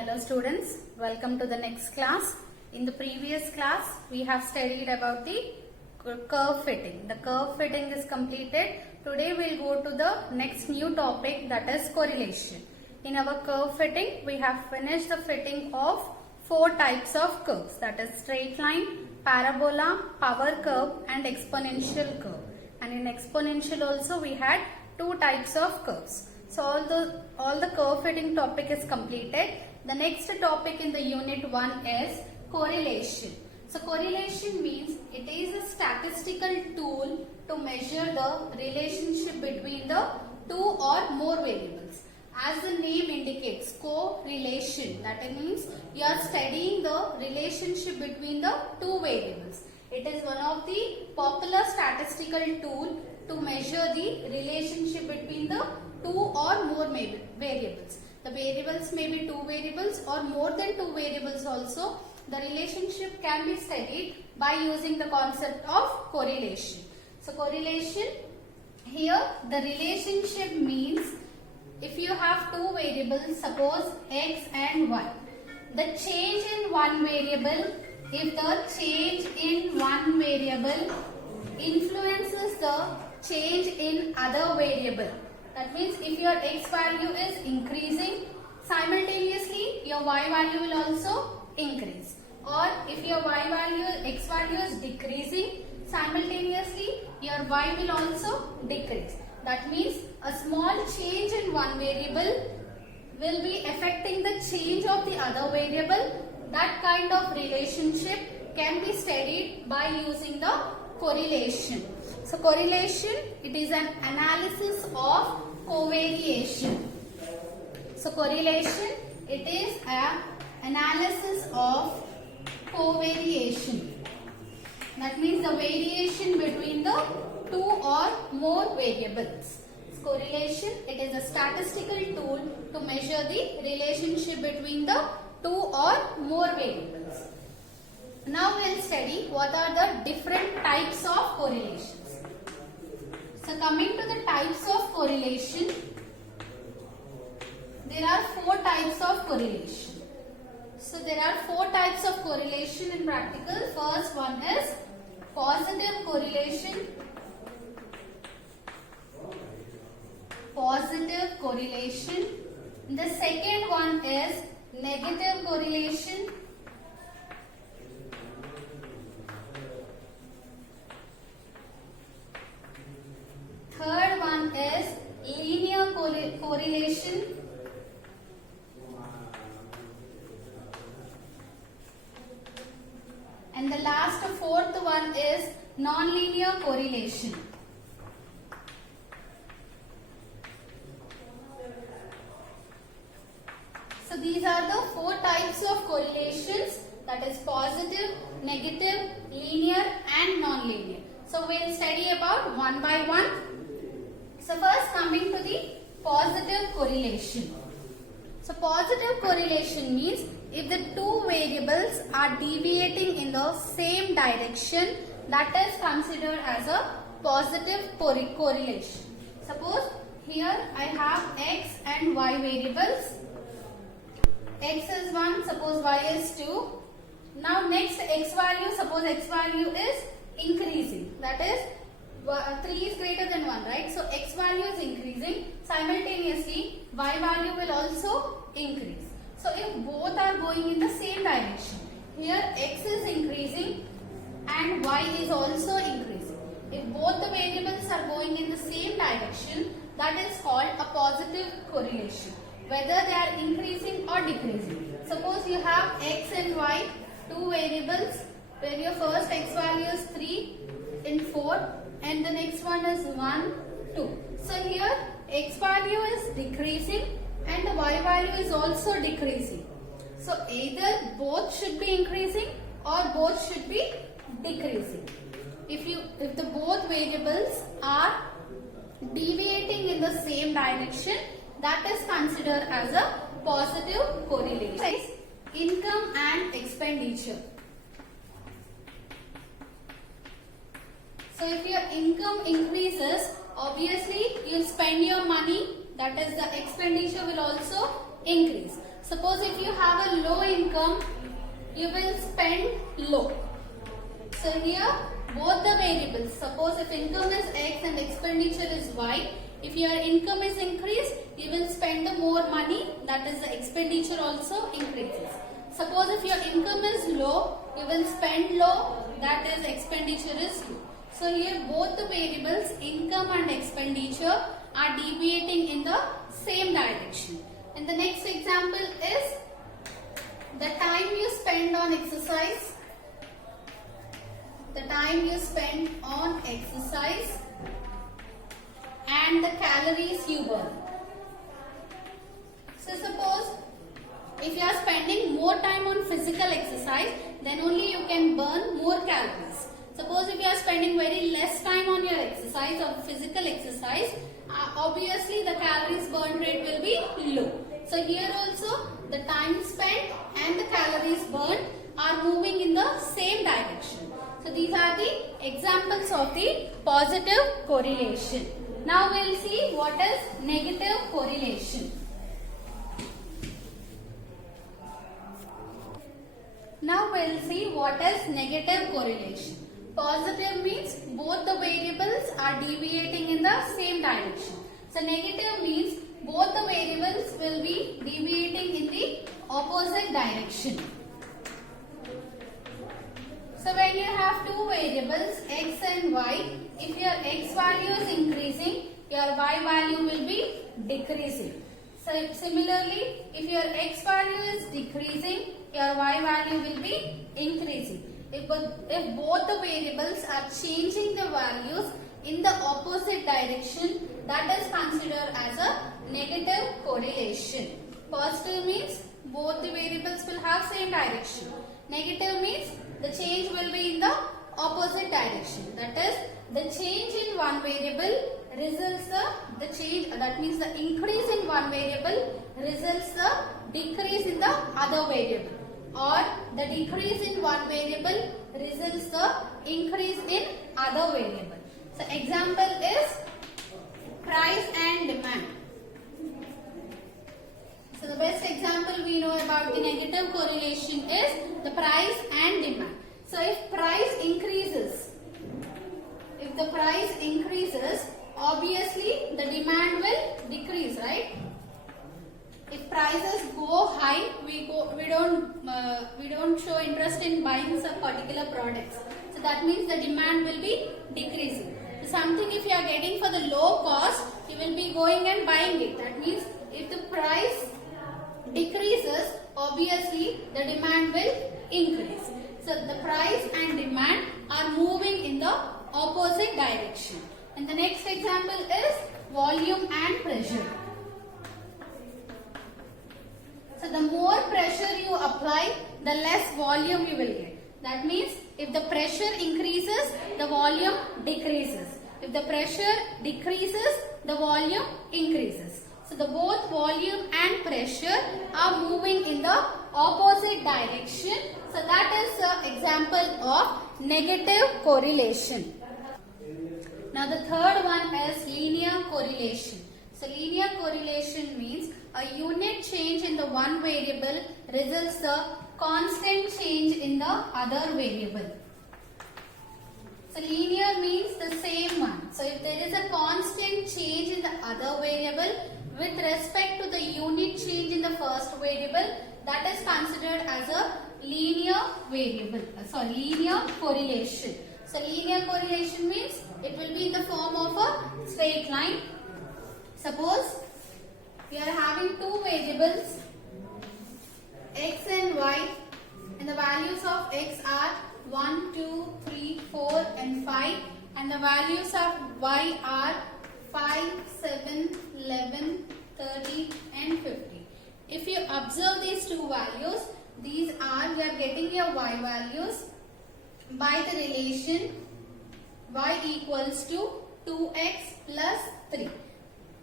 Hello students, welcome to the next class. In the previous class, we have studied about the curve fitting. The curve fitting is completed. Today we will go to the next new topic, that is correlation. In our curve fitting, we have finished the fitting of 4 types of curves, that is straight line, parabola, power curve and exponential curve. And in exponential also we had 2 types of curves. So all the curve fitting topic is completed. The next topic in the unit 1 is correlation. So correlation means it is a statistical tool to measure the relationship between the 2 or more variables. As the name indicates, correlation, that means you are studying the relationship between the 2 variables. It is one of the popular statistical tool to measure the relationship between the 2 or more variables. The variables may be 2 variables or more than 2 variables also. The relationship can be studied by using the concept of correlation. So correlation, here the relationship means if you have 2 variables, suppose x and y. The change in one variable, if the change in one variable influences the change in other variable. That means if your x value is increasing, simultaneously your y value will also increase. Or if your x value is decreasing, simultaneously your y will also decrease. That means a small change in one variable will be affecting the change of the other variable. That kind of relationship can be studied by using the correlation. So correlation, it is an analysis of covariation. So correlation, it is an analysis of covariation. That means the variation between the 2 or more variables. So correlation, it is a statistical tool to measure the relationship between the 2 or more variables. Now we will study what are the different types of correlations. So coming to the types of correlation, there are 4 types of correlation. So there are 4 types of correlation in practical. First one is positive correlation. Positive correlation. The second one is negative correlation. Third one is linear correlation. And the last 4th one is non-linear correlation. So these are the 4 types of correlations, that is positive, negative, linear and non-linear. So we will study about one by one. So first coming to the positive correlation. So positive correlation means if the 2 variables are deviating in the same direction, that is considered as a positive correlation. Suppose here I have x and y variables. X is 1, suppose y is 2. Now next x value, suppose x value is increasing. That is 3 is greater than 1, right? So x value is increasing. Simultaneously y value will also increase. So if both are going in the same direction, here x is increasing and y is also increasing. If both the variables are going in the same direction, that is called a positive correlation. Whether they are increasing or decreasing. Suppose you have x and y, 2 variables, where your first x value is 3 and 4 and the next one is 1, 2. So here x value is decreasing and the y value is also decreasing. So either both should be increasing or both should be decreasing. If the both variables are deviating in the same direction, that is considered as a positive correlation. Income and expenditure. So if your income increases, obviously you will spend your money, that is the expenditure will also increase. Suppose if you have a low income, you will spend low. So here both the variables, suppose if income is X and expenditure is Y, if your income is increased, you will spend the more money, that is the expenditure also increases. Suppose if your income is low, you will spend low, that is expenditure is low. So here both the variables, income and expenditure, are deviating in the same direction. And the next example is the time you spend on exercise. The time you spend on exercise and the calories you burn. So suppose if you are spending more time on physical exercise, then only you can burn more calories. Suppose if you are spending very less time on your exercise or physical exercise, obviously the calories burn rate will be low. So here also the time spent and the calories burned are moving in the same direction. So these are the examples of the positive correlation. Now we will see what is negative correlation. Now we will see what is negative correlation. Positive means both the variables are deviating in the same direction. So negative means both the variables will be deviating in the opposite direction. So when you have two variables X and Y, if your X value is increasing, your Y value will be decreasing. So similarly, if your X value is decreasing, your Y value will be increasing. If both the variables are changing the values in the opposite direction, that is considered as a negative correlation. Positive means both the variables will have same direction. Negative means the change will be in the opposite direction. That is, the change in one variable results the change, that means the increase in one variable results the decrease in the other variable, or the decrease in one variable results the increase in other variable. So example is price and demand. So the best example we know about the negative correlation is the price and demand. So if price increases, obviously the demand will decrease, right? If prices go high, we don't show interest in buying some particular products. So that means the demand will be decreasing. So something if you are getting for the low cost, you will be going and buying it. That means if the price decreases, obviously the demand will increase. So the price and demand are moving in the opposite direction. And the next example is volume and pressure. So the more pressure you apply, the less volume you will get. That means if the pressure increases, the volume decreases. If the pressure decreases, the volume increases. So the both volume and pressure are moving in the opposite direction. So that is an example of negative correlation. Now the third one is linear correlation. So linear correlation means a unit change in the one variable results the constant change in the other variable. So linear means the same one. So if there is a constant change in the other variable with respect to the unit change in the first variable, that is considered as a linear linear correlation. So linear correlation means it will be in the form of a straight line. Suppose we are having two variables X and Y, and the values of X are 1, 2, 3, 4 and 5, and the values of Y are 5, 7, 11, 30 and 50. If you observe these two values, we are getting your Y values by the relation Y equals to 2X plus 3.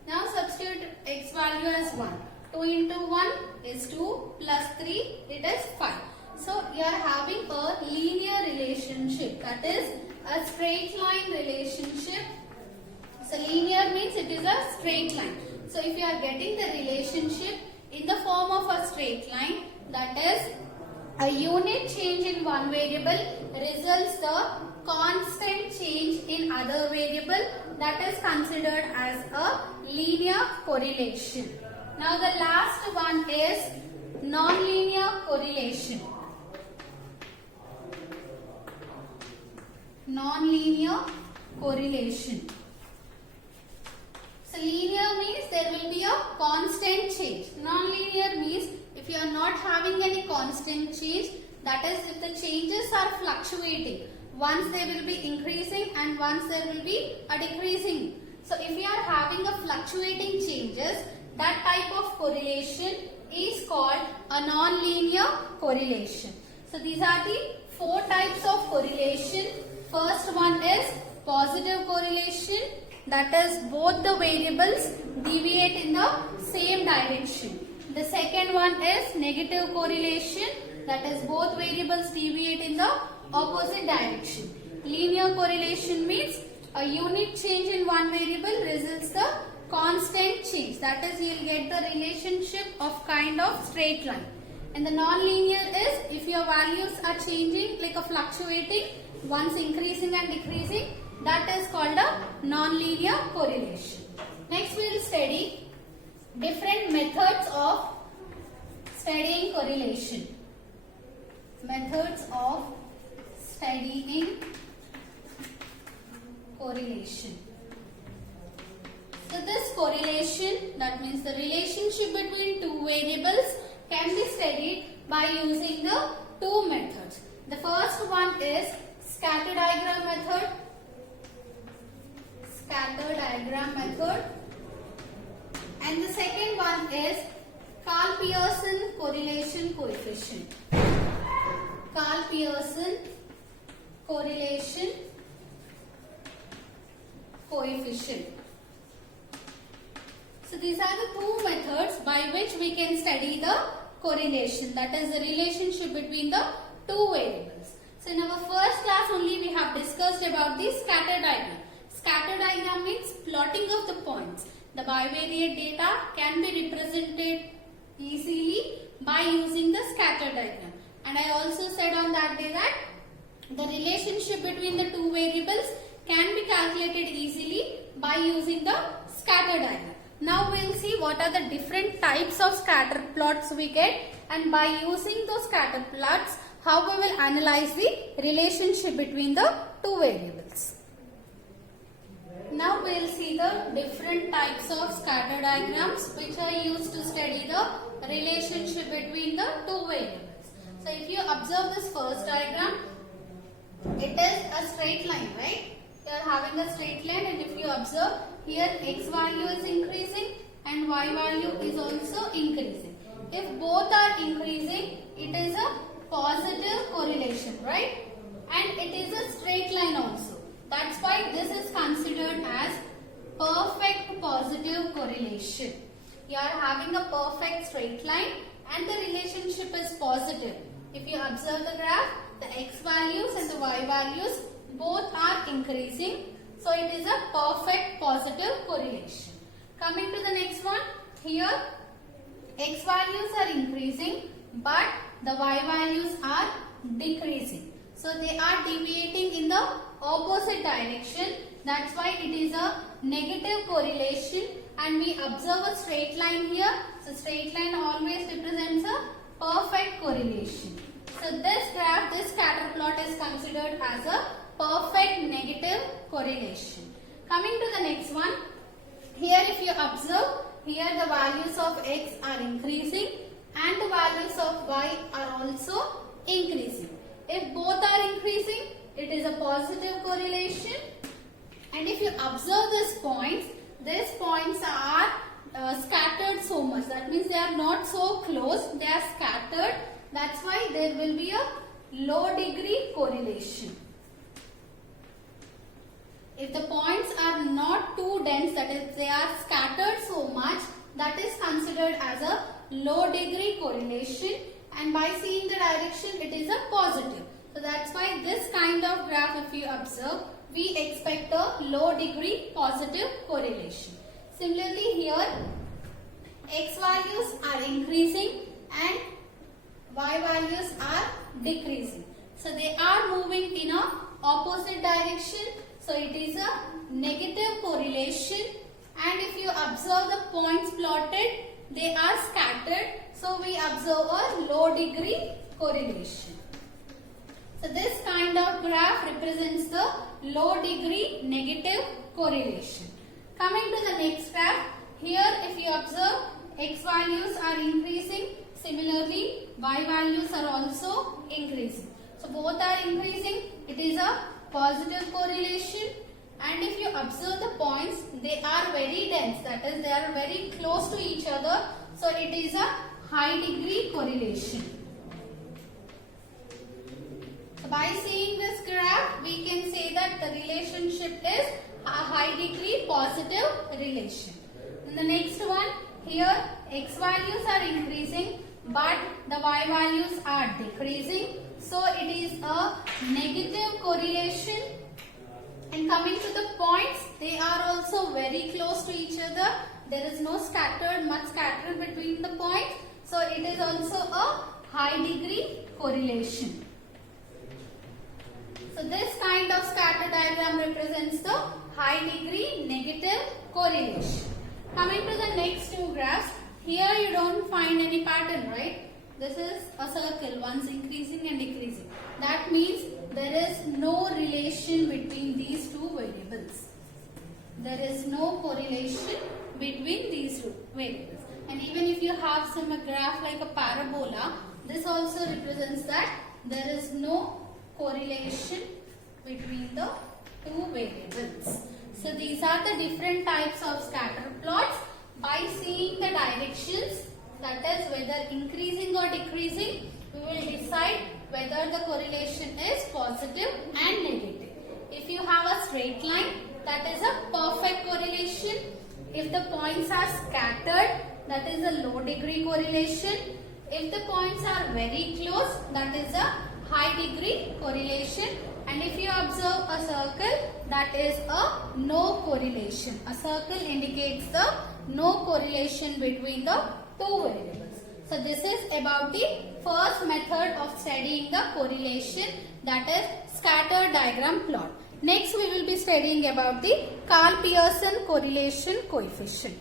Now substitute X value as 1. 2 into 1 is 2 plus 3 it is 5. So you are having a linear relationship, that is a straight line relationship. So linear means it is a straight line. So if you are getting the relationship, in the form of a straight line, that is a unit change in one variable results the constant change in other variable, that is considered as a linear correlation. Now the last one is non-linear correlation. Non-linear correlation. So linear means there will be a constant change. Non-linear means if you are not having any constant change, that is if the changes are fluctuating. Once they will be increasing and once there will be a decreasing. So if you are having a fluctuating changes, that type of correlation is called a non-linear correlation. So these are the 4 types of correlation. First one is positive correlation, that is both the variables deviate in the same direction. The second one is negative correlation, that is both variables deviate in the opposite direction. Linear correlation means a unit change in one variable results the constant change, that is you will get the relationship of kind of straight line. And the non-linear is if your values are changing like a fluctuating, once increasing and decreasing, that is called a non-linear correlation. Next we will study different methods of studying correlation. Methods of studying correlation. So this correlation, that means the relationship between two variables, can be studied by using the 2 methods. The first one is scatter diagram method. Scatter diagram method. And the second one is Karl-Pearson correlation coefficient. Karl-Pearson correlation coefficient. So these are the 2 methods by which we can study the correlation, that is the relationship between the 2 variables. So in our first class only we have discussed about the scatter diagram. Scatter diagram means plotting of the points. The bivariate data can be represented easily by using the scatter diagram. And I also said on that day that the relationship between the 2 variables can be calculated easily by using the scatter diagram. Now we will see what are the different types of scatter plots we get, and by using those scatter plots how we will analyze the relationship between the 2 variables. Now we will see the different types of scatter diagrams which are used to study the relationship between the 2 variables. So if you observe this first diagram, it is a straight line, right? You are having a straight line, and if you observe here x value is increasing and y value is also increasing. If both are increasing, it is a positive correlation, right? And it is a straight line also. That's why this is considered as perfect positive correlation. You are having a perfect straight line and the relationship is positive. If you observe the graph, the x values and the y values both are increasing. So it is a perfect positive correlation. Coming to the next one, here x values are increasing but the y values are decreasing. So they are deviating in the opposite direction. That's why it is a negative correlation, and we observe a straight line here. So straight line always represents a perfect correlation. So this graph, this scatter plot is considered as a perfect negative correlation. Coming to the next one, here if you observe, here the values of x are increasing and the values of y are also increasing. If both are increasing, it is a positive correlation. And if you observe these points are scattered so much. That means they are not so close, they are scattered. That's why there will be a low degree correlation. If the points are not too dense, that is they are scattered so much, that is considered as a low degree correlation, and by seeing the direction it is a positive. So that's why this kind of graph, if you observe, we expect a low degree positive correlation. Similarly here, x values are increasing and y values are decreasing. So they are moving in a opposite direction. So it is a negative correlation, and if you observe the points plotted, they are scattered. So we observe a low degree correlation. So this kind of graph represents the low degree negative correlation. Coming to the next graph, here if you observe, x values are increasing, similarly y values are also increasing. So both are increasing, it is a positive correlation, and if you observe the points, they are very dense, that is they are very close to each other, so it is a high degree correlation. So by seeing this graph, we can say that the relationship is a high degree positive relation. In the next one, here x values are increasing but the y values are decreasing. So it is a negative correlation. And coming to the points, they are also very close to each other. There is no much scattered between the points. So it is also a high degree correlation. So this kind of scatter diagram represents the high degree negative correlation. Coming to the next two graphs, here you don't find any pattern, right? This is a circle, once increasing and decreasing. That means there is no relation between these two variables. There is no correlation between these two variables. And even if you have some graph like a parabola, this also represents that there is no correlation between the two variables. So these are the different types of scatter plots. By seeing the directions, that is whether increasing or decreasing, we will decide whether the correlation is positive and negative. If you have a straight line, that is a perfect correlation. If the points are scattered, that is a low degree correlation. If the points are very close, that is a high degree correlation. And if you observe a circle, that is a no correlation. A circle indicates the no correlation between the two variables. So this is about the first method of studying the correlation, that is scatter diagram plot. Next we will be studying about the Karl-Pearson correlation coefficient.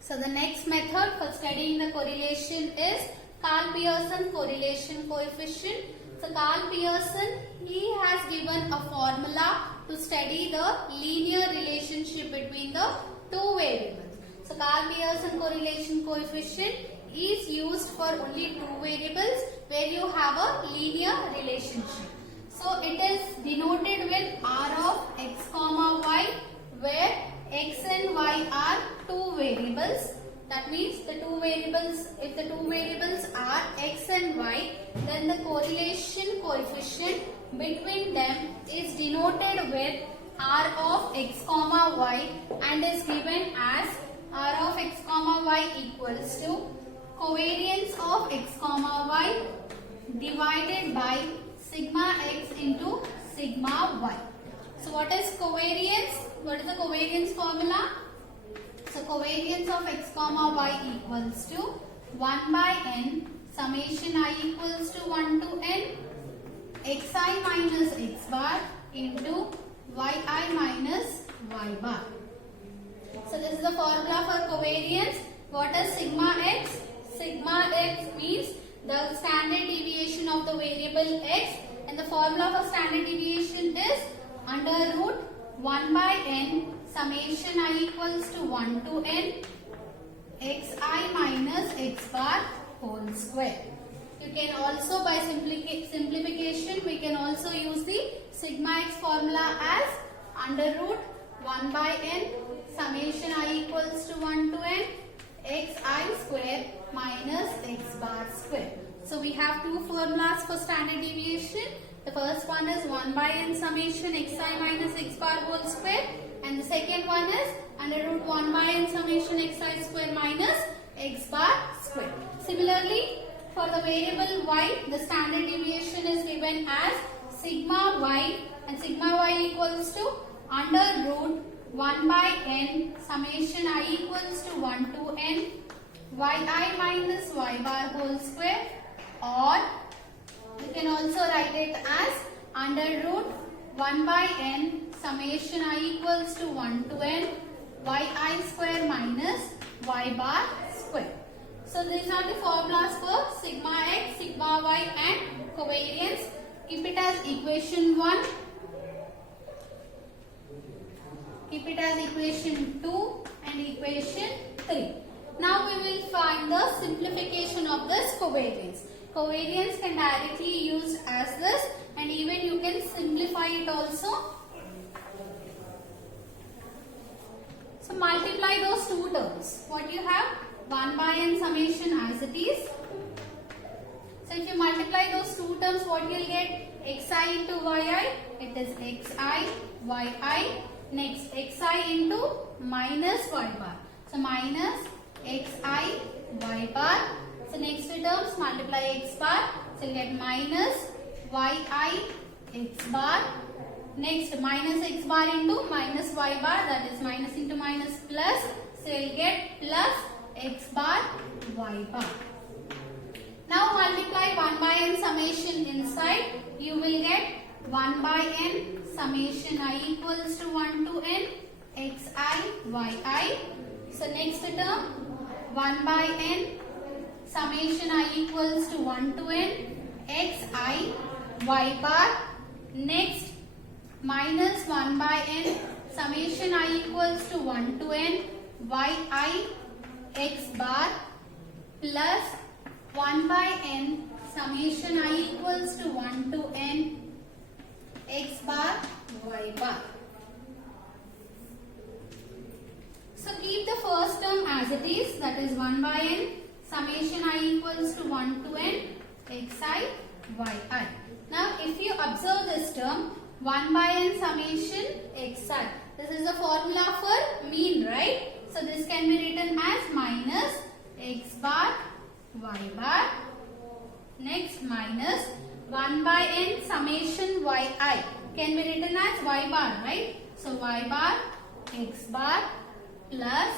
So the next method for studying the correlation is Karl-Pearson correlation coefficient. So Karl-Pearson, he has given a formula to study the linear relationship between the two variables. So Karl-Pearson correlation coefficient is used for only two variables where you have a linear relationship. So it is denoted with R of x comma y, where x and y are two variables. That means the two variables, if the two variables are x and y, then the correlation coefficient between them is denoted with R of x comma y and is given as R of x comma y equals to covariance of x comma y divided by sigma x into sigma y. So what is covariance? What is the covariance formula? So covariance of x comma y equals to 1 by n summation I equals to 1 to n xi minus x bar into yi minus y bar. So this is the formula for covariance. What is sigma x? Sigma x means the standard deviation of the variable x, and the formula for standard deviation is under root 1 by n summation I equals to 1 to n xi minus x bar whole square. You can also, by simplification, we can also use the sigma x formula as under root 1 by n summation I equals to 1 to n xi square minus x bar square. So we have two formulas for standard deviation. The first one is 1 by n summation xi minus x bar whole square, and the second one is under root 1 by n summation xi square minus x bar square. Similarly, for the variable y, the standard deviation is given as sigma y, and sigma y equals to under root 1 by n summation I equals to 1 to n yi minus y bar whole square, or you can also write it as under root 1 by n summation I equals to 1 to n yi square minus y bar square. So these are the formulas for sigma x, sigma y and covariance. Keep it as equation 1. Keep it as equation 2 and equation 3. Now we will find the simplification of this covariance. Covariance can directly used as this, and even you can simplify it also. So multiply those two terms. What you have? 1 by n summation as it is. So if you multiply those two terms, what you will get? Xi into yi, it is xi, yi. Next, xi into minus y bar. So minus xi y bar. So next two terms, multiply x bar. So you get minus yi x bar. Next, minus x bar into minus y bar, that is minus into minus plus. So you will get plus x bar y bar. Now multiply 1 by n summation inside. You will get 1 by n summation I equals to 1 to n xi yi. So next term 1 by n summation I equals to 1 to n xi y bar. Next minus 1 by n summation I equals to 1 to n yi x bar plus 1 by n summation I equals to 1 to n x bar y bar. So keep the first term as it is, that is 1 by n summation I equals to 1 to n xi yi. Now if you observe this term 1 by n summation xi, this is a formula for mean, right? So this can be written as minus x bar y bar. Next minus 1 by n summation yi can be written as y bar, right? So y bar x bar plus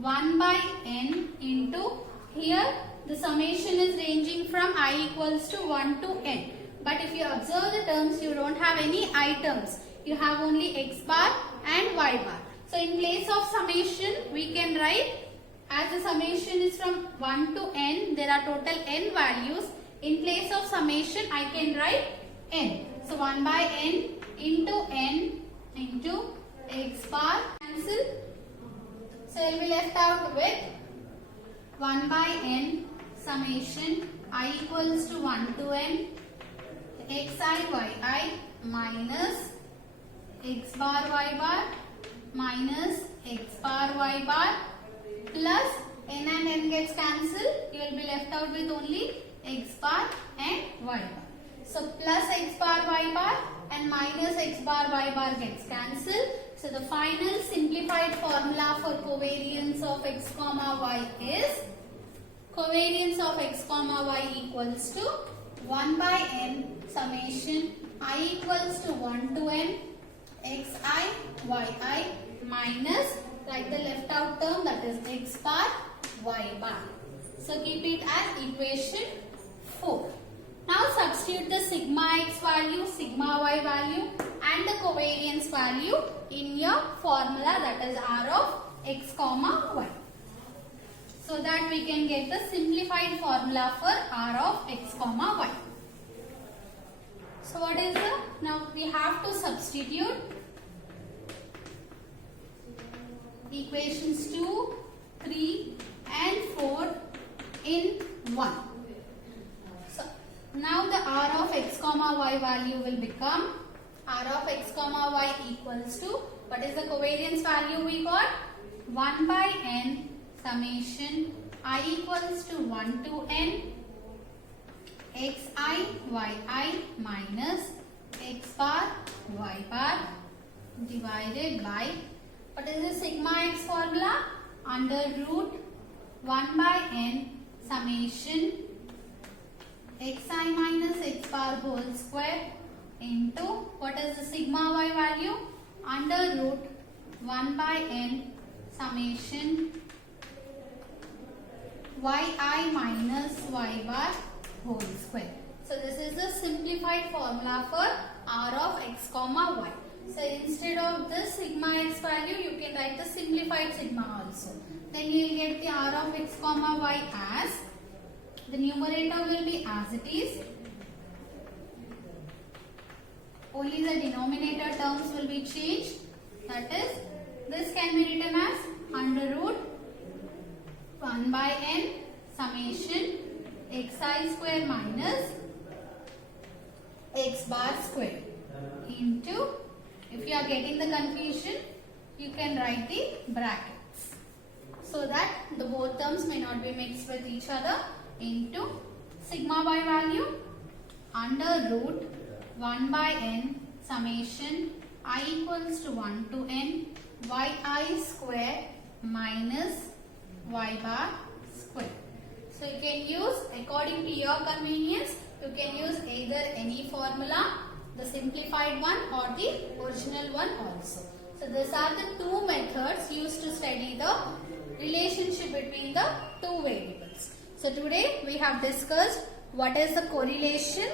1 by n into, here the summation is ranging from I equals to 1 to n. But if you observe the terms, you don't have any I terms. You have only x bar and y bar. So in place of summation, we can write, as the summation is from 1 to n, there are total n values. In place of summation, I can write n. So 1 by n into x bar cancel. So it will be left out with 1 by n summation I equals to 1 to n xi yi minus x bar y bar minus x bar y bar plus n and n gets cancelled. You will be left out with only x bar and y bar. So plus x bar y bar and minus x bar y bar gets cancelled. So the final simplified formula for covariance of x comma y is covariance of x comma y equals to 1 by n summation I equals to 1 to n xi yi minus, like the left out term, that is x bar y bar. So keep it as equation 4. Now substitute the sigma x value, sigma y value and the covariance value in your formula, that is R of x comma y. So that we can get the simplified formula for R of x comma y. So what is the, now we have to substitute equations 2, 3 and 4 in 1. So now the R of x comma y value will become R of x comma y equals to, what is the covariance value we got? 1 by n summation I equals to 1 to n xi yi minus x bar y bar divided by, what is the sigma x formula? Under root 1 by n summation xi minus x bar whole square into, what is the sigma y value? Under root 1 by n summation yi minus y bar whole square. So this is the simplified formula for r of x comma y. So instead of this sigma x value, you can write the simplified sigma also. Then you will get the r of x comma y as, the numerator will be as it is. Only the denominator terms will be changed. That is, this can be written as under root 1 by n summation xi square minus x bar square into, if you are getting the confusion, you can write the brackets so that the both terms may not be mixed with each other, into sigma y value under root 1 by n summation I equals to 1 to n yi square minus y bar square. So you can use, according to your convenience, you can use either any formula, the simplified one or the original one also. So these are the two methods used to study the relationship between the two variables. So today we have discussed what is the correlation.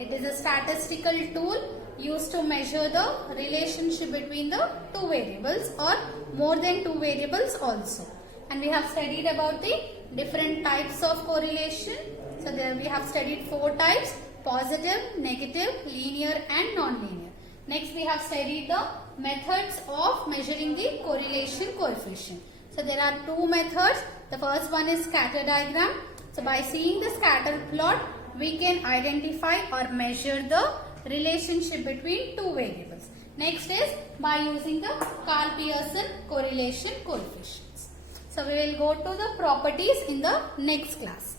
It is a statistical tool used to measure the relationship between the two variables or more than two variables also. And we have studied about the different types of correlation. So there we have studied 4 types: positive, negative, linear and non-linear. Next we have studied the methods of measuring the correlation coefficient. So there are 2 methods. The first one is scatter diagram. So by seeing the scatter plot, we can identify or measure the relationship between two variables. Next is by using the Karl-Pearson correlation coefficients. So we will go to the properties in the next class.